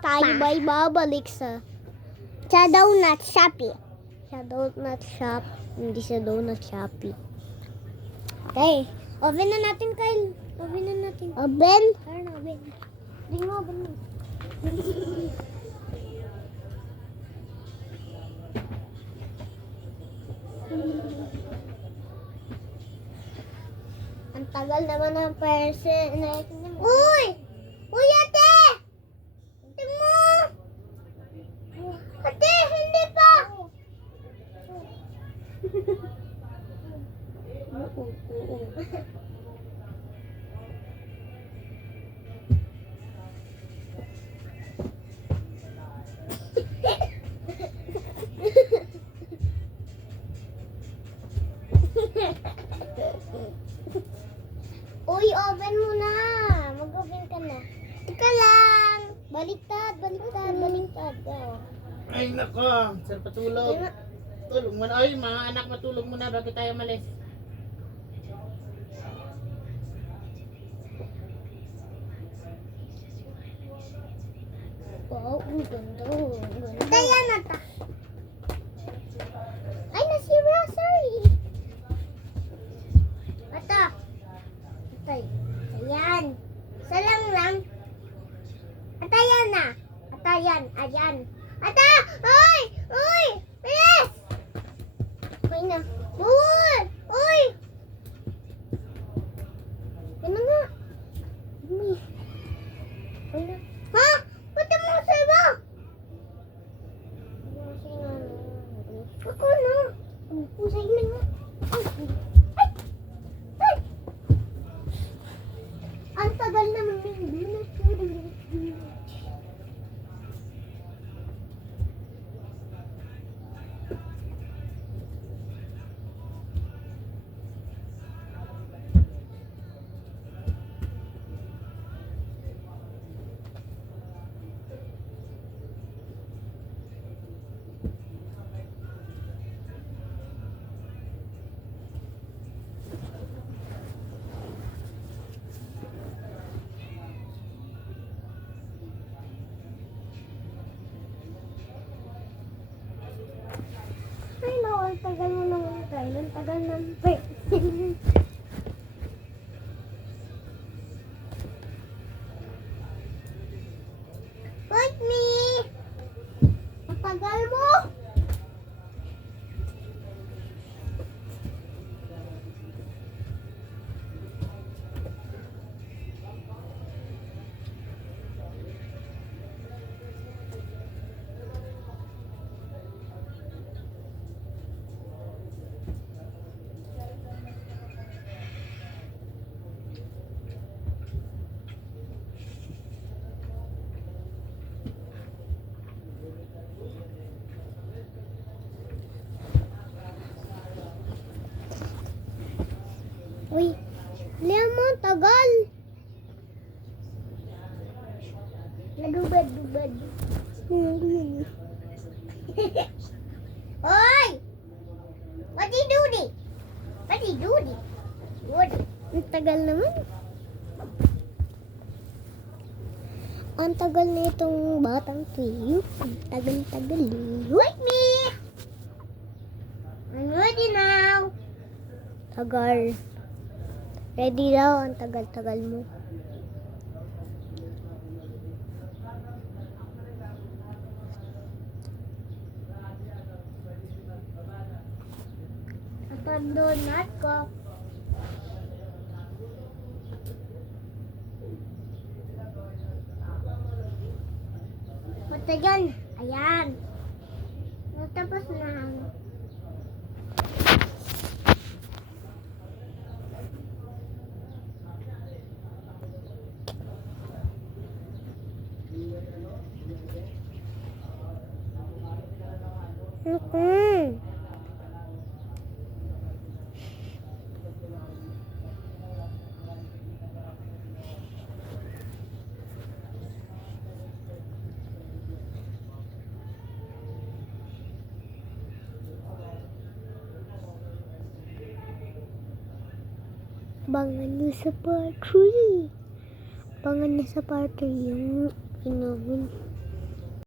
tayo ba ibabalik sa donut shop. Sa donut shop. Hindi sa donut shop. Okay. Oven na natin, Kyle. Oven na natin. Oven? Parang oven. Tingnan mo, oven mo. Ang tagal naman ng person. Uy! Uy, ate! Ate mo! Ate, hindi pa! Uy, oven mo na. Mag-oven ka na. Teka lang. Baliktad. Oh. Ay, nako. Sir, patulog. Tulog muna. Ay, mga anak, matulog muna bago tayo malis. Wow, ang ganda. Kaya na ta. Ay, nasira. Sorry. Ata. Atay. Ayan. Salang lang. Atayan na. Atayan. Ayan. Ata! Uy! Uy! Bilis! Okay na. Uy! Uy! Yan na nga. Uy. Okay na. Ha? Pati mo sa iba? Ako na. Usay na nga. Ay! Ay! Ang tagal naman hindi na. Ay, no, ang tagal mo naman tayo. Ang tagal naman. Wait me! Ang tagal mo! Uy, liyan mo, tagal. Nadubad. Oy! What do you do this? What do you do this? What? Ang tagal naman. Ang tagal na itong batang tuyo. Ang tagal. Wait me! I'm ready now. Tagal. Ready daw, ang tagal-tagal mo. Ang donut ko. Matagal. Ayan. Natapos na. Abangan nyo sa part 3. Abangan nyo sa part 3 yung